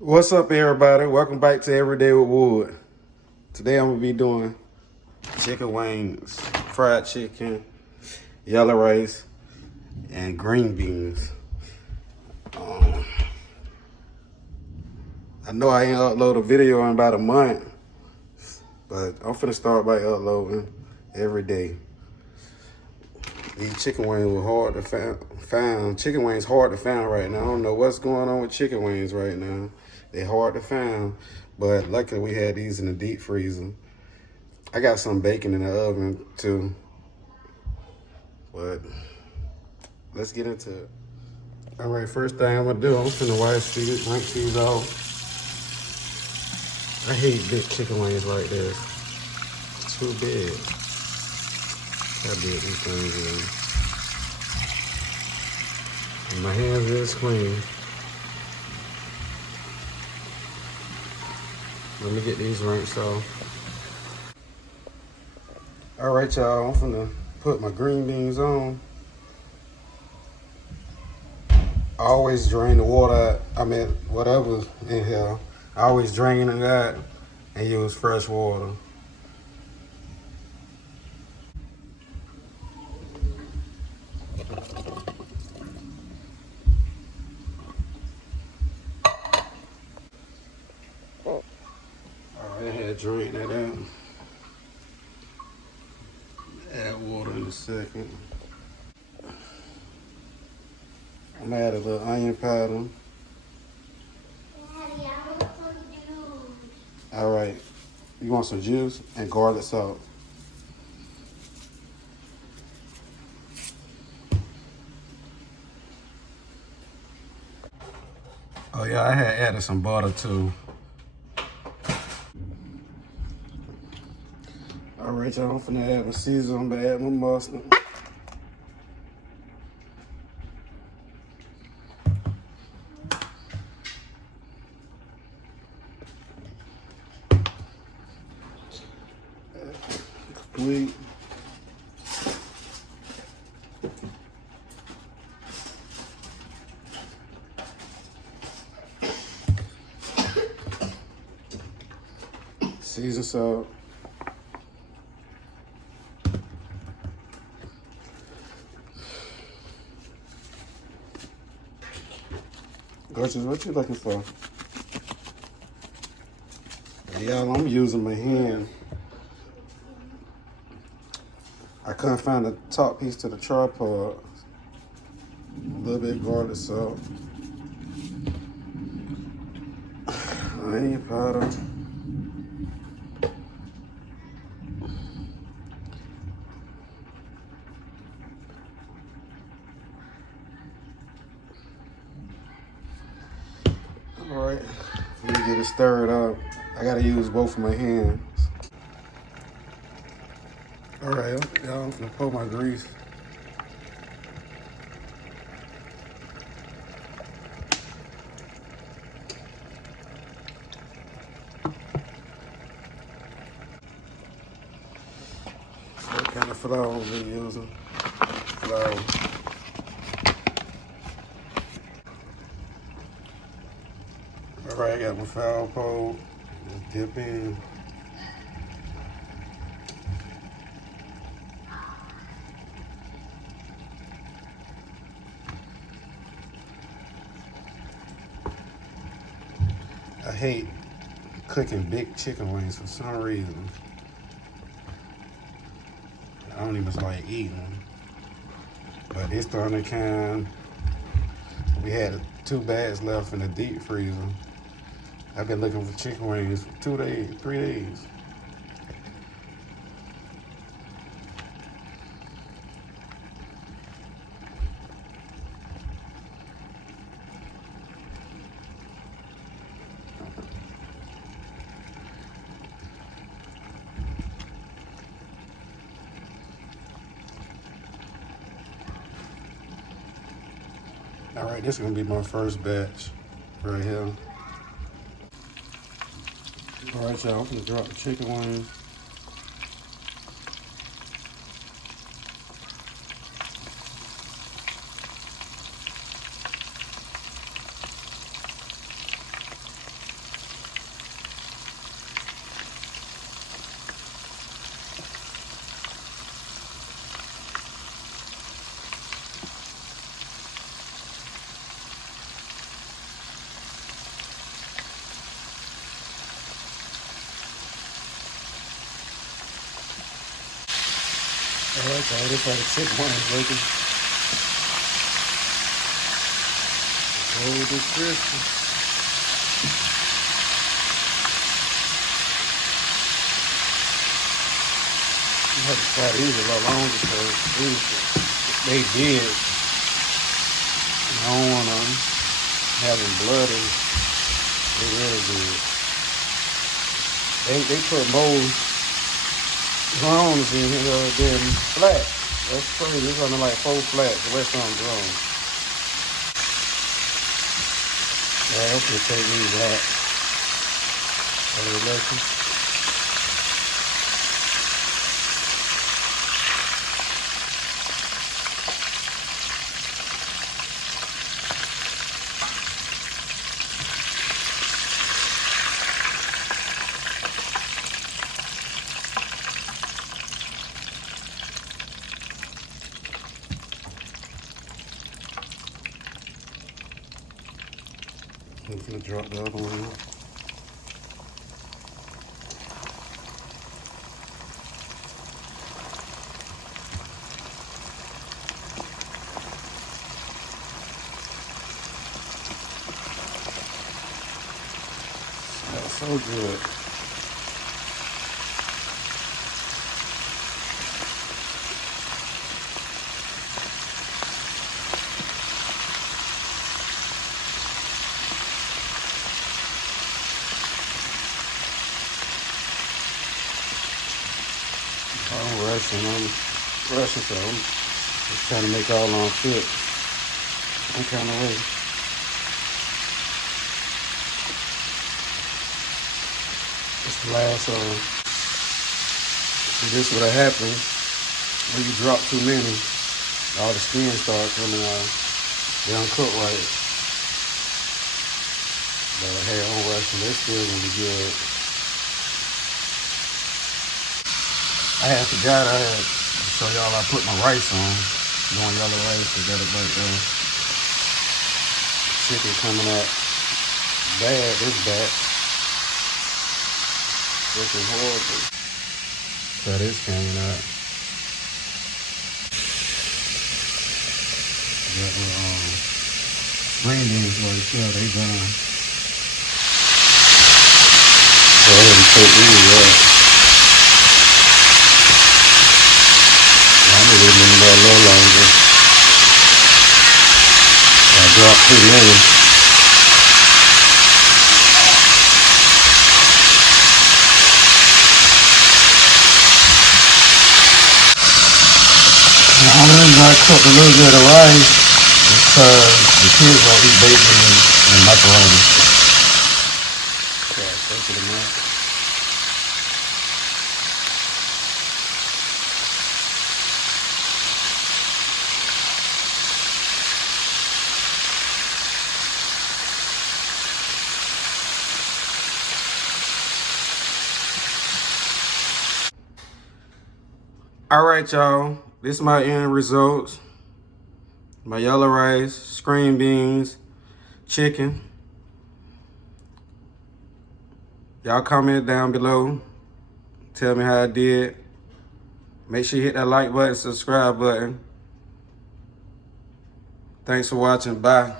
What's up, everybody? Welcome back to Everyday with Wood. Today I'm gonna be doing chicken wings, fried chicken, yellow rice, and green beans. I know I ain't upload a video in about a month, but I'm finna start by uploading every day. These chicken wings were hard to find. Chicken wings hard to find right now. I don't know what's going on with chicken wings right now. They're hard to find, but luckily we had these in the deep freezer. I got some bacon in the oven too, but let's get into it. All right, first thing I'm gonna do, I'm finna rinse these off. I hate big chicken wings like this. It's too big. How big these things is. And my hands is clean. Let me get these rinsed off. All right, y'all, I'm finna put my green beans on. I always drain the water out. I mean, whatever's in here, I always drain it out and use fresh water. All right, I had drained that out. Add water in a second. I'm gonna add a little onion powder. All right, you want some juice and garlic salt. Oh yeah, I had added some butter too. All right, y'all, I'm finna add my seasoning. I'm gonna add my mustard. Complete. Season salt. Gorgeous, what you looking for? Y'all, I'm using my hand. I couldn't find the top piece to the tripod. A little bit garlic salt. Onion powder. All right, let me get it stirred up. I gotta use both of my hands. All right, y'all, I'm gonna pour my grease. What kind of flour I'm gonna be using? Flour. All right, I got my flour poured. Just dip in. I hate cooking big chicken wings for some reason. I don't even like eating them. But this the only kind. We had 2 bags left in the deep freezer. I've been looking for chicken wings for 2 days, 3 days. All right, this is gonna be my first batch right here. All right, y'all, I'm gonna drop the chicken wings. Okay, this how the chicken wings looking. Cold and crispy. You have to try these a lot longer because they did. I don't want them having bloody. They really good. They put more drones in here than flat. That's crazy. It's only like 4 flats. The rest of them drones. Yeah, I'm gonna take these out. I'm gonna drop the other one. That's so good. I'm rushing, so I'm just trying to make all of them fit. I'm kind of way. It's the last See, this is what happens when you drop too many. All the skin start coming out. They don't cook right. But hey, I'm rushing. They're still gonna be good. I forgot I had to show y'all I put my rice on. Doing yellow rice. I got it right there. Chicken coming out bad. This bad. Looking horrible. So this came out. Got the green beans right here. They done. Go ahead and cook these up. I'm gonna leave them there a little longer. I dropped too many. I cooked a little bit of rice because the kids won't eat bacon and macaroni. Okay, take it a minute. All right, y'all. This is my end results. My yellow rice, green beans, chicken. Y'all comment down below. Tell me how I did. Make sure you hit that like button, subscribe button. Thanks for watching. Bye.